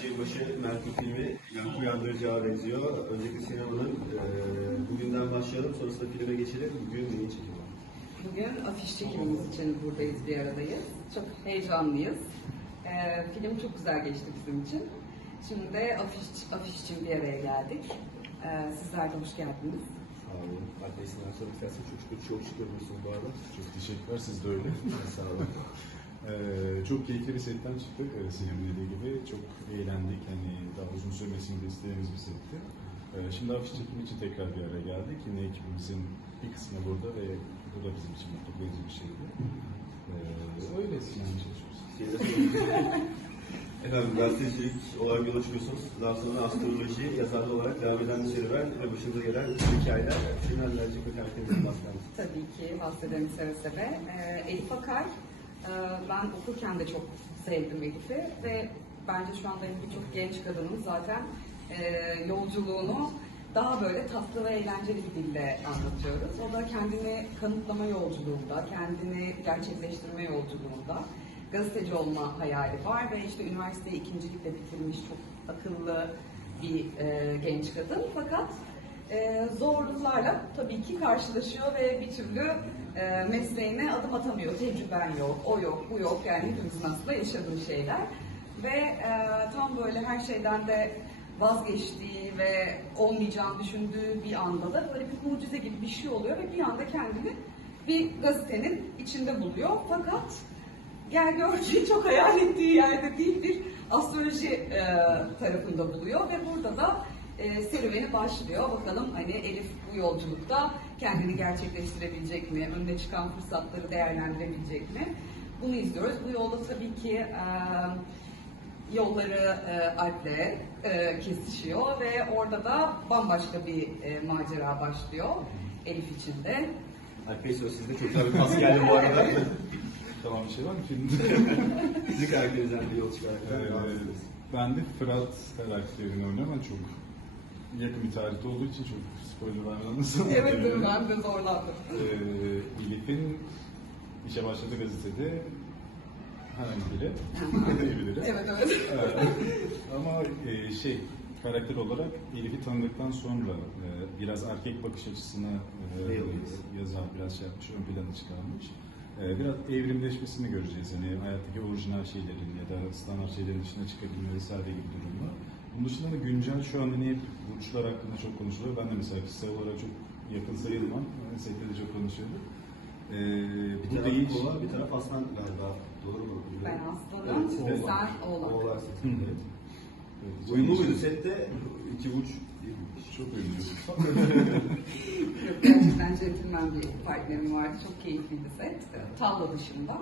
şey başı Merkür filmi yankı uyandıracağı benziyor. Önceki sinemanın e, bugünden başlayalım, sonrasında filme geçelim. Bugün neyi çekim var? Bugün afiş çekimimiz için buradayız, bir aradayız. Çok heyecanlıyız. Ee, film çok güzel geçti bizim için. Şimdi de afiş, afiş için bir araya geldik. Ee, sizler de hoş geldiniz. Sağ olun. Hatta isim versen istersen çok şükür çok şükür bu arada. Çok teşekkürler, siz de öyle. Sağ olun. Ee, çok keyifli bir setten çıktık. Ee, Sinem'in dediği gibi çok eğlendik. Hani daha uzun sürmesini de istediğimiz bir setti. Ee, şimdi afiş çekimi için tekrar bir araya geldik. Yine ekibimizin bir kısmı burada ve bu da bizim için mutlu verici bir şeydi. Ee, öyle Sinem'e çalışıyoruz. Efendim gazetecilik olarak yola çıkıyorsunuz. Daha sonra astroloji, yazarlı olarak devam eden bir serüven ve başınıza gelen hikayeler. Filmler birazcık ve karakterimizin bahsedelim. Tabii ki bahsedelim seve seve. Ee, Elif Akar, e, ben okurken de çok sevdim Elif'i ve bence şu anda birçok genç kadının zaten e, yolculuğunu daha böyle tatlı ve eğlenceli bir dille anlatıyoruz. O da kendini kanıtlama yolculuğunda, kendini gerçekleştirme yolculuğunda gazeteci olma hayali var ve işte üniversiteyi ikincilikle bitirmiş çok akıllı bir e, genç kadın. Fakat e, zorluklarla tabii ki karşılaşıyor ve bir türlü e, mesleğine adım atamıyor. Tecrüben yok, o yok, bu yok. Yani hepimizin aslında yaşadığı şeyler. Ve e, tam böyle her şeyden de vazgeçtiği ve olmayacağını düşündüğü bir anda da böyle bir mucize gibi bir şey oluyor ve bir anda kendini bir gazetenin içinde buluyor. Fakat gel gör ki çok hayal ettiği yerde değil bir astroloji tarafında buluyor ve burada da e, serüveni başlıyor. Bakalım hani Elif bu yolculukta kendini gerçekleştirebilecek mi? Önüne çıkan fırsatları değerlendirebilecek mi? Bunu izliyoruz. Bu yolda tabii ki e, yolları e, Alp'le e, kesişiyor ve orada da bambaşka bir e, macera başlıyor Elif için de. Alp söz sizde çok güzel bir pas geldi bu arada. Tamam bir şey var mı filmde? Sizin karakterinizden bir yol çıkarak. Ee, ben de Fırat karakterini oynuyorum ama çok yakın bir tarihte olduğu için çok spoiler vermeden Evet değil mi? ben de zorlandım. Ee, Elif'in işe başladığı gazetede herhangi biri diyebiliriz. Evet evet. Ee, ama e, şey karakter olarak Elif'i tanıdıktan sonra e, biraz erkek bakış açısına e, yazar biraz şey yapmış, ön plana çıkarmış. E, biraz evrimleşmesini göreceğiz. Hani hayattaki orijinal şeylerin ya da standart şeylerin dışına çıkabilme vesaire gibi durumlar. Bunun dışında da güncel şu anda ne burçlar hakkında çok konuşuluyor. Ben de mesela kişisel olarak çok yakın sayılmam. Sette de çok konuşuyorduk. E, Bir bu taraf değiş... kova, bir taraf aslan galiba. Doğru mu? Ben aslanım, Evet, sen oğlak. Oğlak seti. Evet. Evet, Uyumlu muydu sette? İki uç. Çok uyumlu. Yok, gerçekten centilmen bir partnerim vardı. Çok keyifliydi set. Tavla dışında.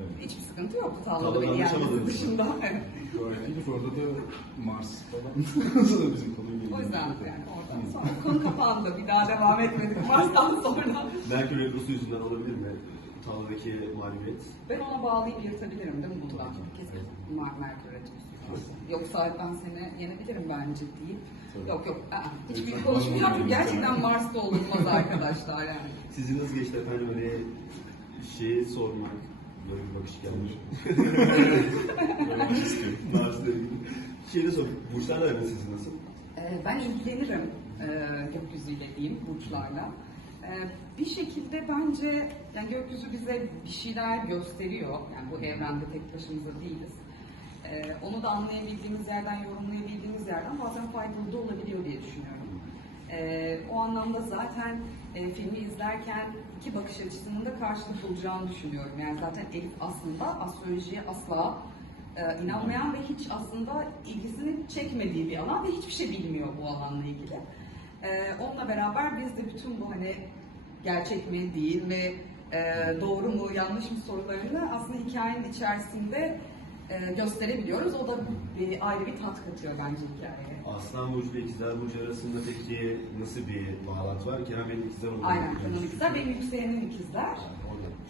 Evet. Hiçbir sıkıntı yoktu tavlada Tavlada beni yenmesi anlaşamadınız dışında. Evet. Orada da Mars falan. bizim konuyu o yüzden yani oradan sonra konu kapandı. Bir daha devam etmedik Mars'tan sonra. Merkür Retrosu yüzünden olabilir mi? Tavladaki mağlubiyet. Ben ona bağlayıp yırtabilirim değil mi bundan? Kesin Mar Merkür Retrosu. Yoksa ben seni yenebilirim bence deyip. Tabii. Yok yok. aa, hiçbir Evet, konuşmayacağım. anladım. Gerçekten Mars'ta olunmaz arkadaşlar yani. Sizin nasıl geçti efendim öyle şeyi sormak? Böyle bir bakış gelmiş. Öyle istiyorum. Mars'la ilgili. Şeyi de sor. Burçlarla sizin nasıl? Ee, Ben ilgilenirim e, gökyüzüyle diyeyim, burçlarla. E, Bir şekilde bence yani gökyüzü bize bir şeyler gösteriyor. Yani bu evrende tek başımıza değiliz. E, Onu da anlayabildiğimiz yerden, yorumlayabildiğimiz yerden bazen faydalı da olabiliyor diye düşünüyorum. E, O anlamda zaten e, filmi izlerken iki bakış açısının da karşılık bulacağını düşünüyorum. Yani zaten Elif aslında astrolojiye asla e, inanmayan ve hiç aslında ilgisini çekmediği bir alan ve hiçbir şey bilmiyor bu alanla ilgili. E, onunla beraber biz de bütün bu hani gerçek mi değil mi, e, doğru mu yanlış mı sorularını aslında hikayenin içerisinde e, gösterebiliyoruz. O da bir, ayrı bir tat katıyor bence hikayeye. Aslan Burcu ile İkizler Burcu arasında peki nasıl bir bağlantı var? Kerem Bey'in ikizler olduğunu Aynen. Kenan ikizler, benim yükselenim ikizler.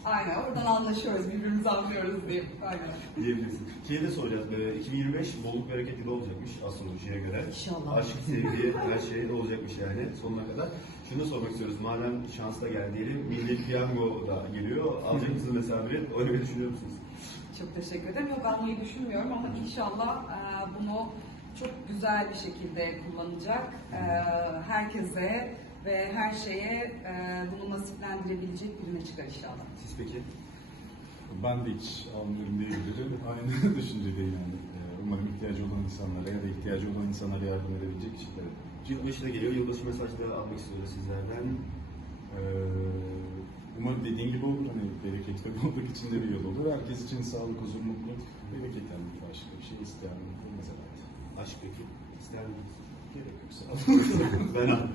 Aynen, oradan anlaşıyoruz, birbirimizi anlıyoruz diye. Aynen. diyebilirsin. Şeyi de soracağız. Böyle 2025 bolluk bereket yılı olacakmış astrolojiye göre. İnşallah. Aşk, sevgi, her şey olacakmış yani sonuna kadar. Şunu sormak istiyoruz. Madem şans da geldi diyelim. Milli Piyango da geliyor. Alacak mısınız mesafeyi? Öyle bir düşünüyor musunuz? Çok teşekkür ederim. Yok almayı düşünmüyorum ama inşallah e, bunu çok güzel bir şekilde kullanacak. E, herkese ve her şeye e, bunu nasiplendirebilecek birine çıkar inşallah. Siz peki? Ben de hiç almıyorum diyebilirim. Aynı düşüncedeyim yani. Ee, Umarım ihtiyacı olan insanlara ya da ihtiyacı olan insanlara yardım edebilecek kişilere. Yılbaşı da geliyor. Yılbaşı mesajları almak istiyoruz sizlerden. Ee, Umarım dediğin gibi olur. Hani bereket ve bolluk içinde bir yol olur. Herkes için sağlık, huzur, mutluluk, bereket yani başka bir şey isteyen mesela. Aşk peki? İster misiniz? Gerek yok sağ ol. ben Hanım?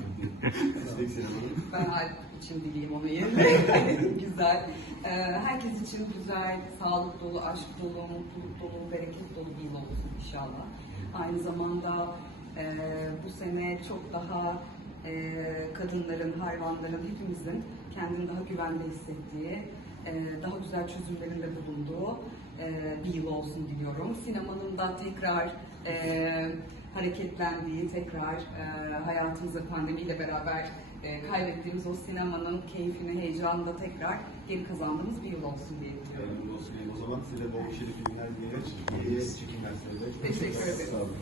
Ben Alp için dileyim onu yerine. güzel. Ee, herkes için güzel, sağlık dolu, aşk dolu, mutluluk dolu, bereket dolu bir yıl olsun inşallah. Aynı zamanda e, bu sene çok daha e, kadınların, hayvanların, hepimizin kendini daha güvende hissettiği, e, daha güzel çözümlerin de bulunduğu e, bir yıl olsun diliyorum. Sinemanın da tekrar e, hareketlendiği, tekrar e, hayatımızda pandemiyle beraber e, kaybettiğimiz o sinemanın keyfini, heyecanını da tekrar geri kazandığımız bir yıl olsun diye diliyorum. Hayırlı olsun o zaman. Size bol şerif günler diye. Çekimler size. Teşekkür ederim. Sağ olun.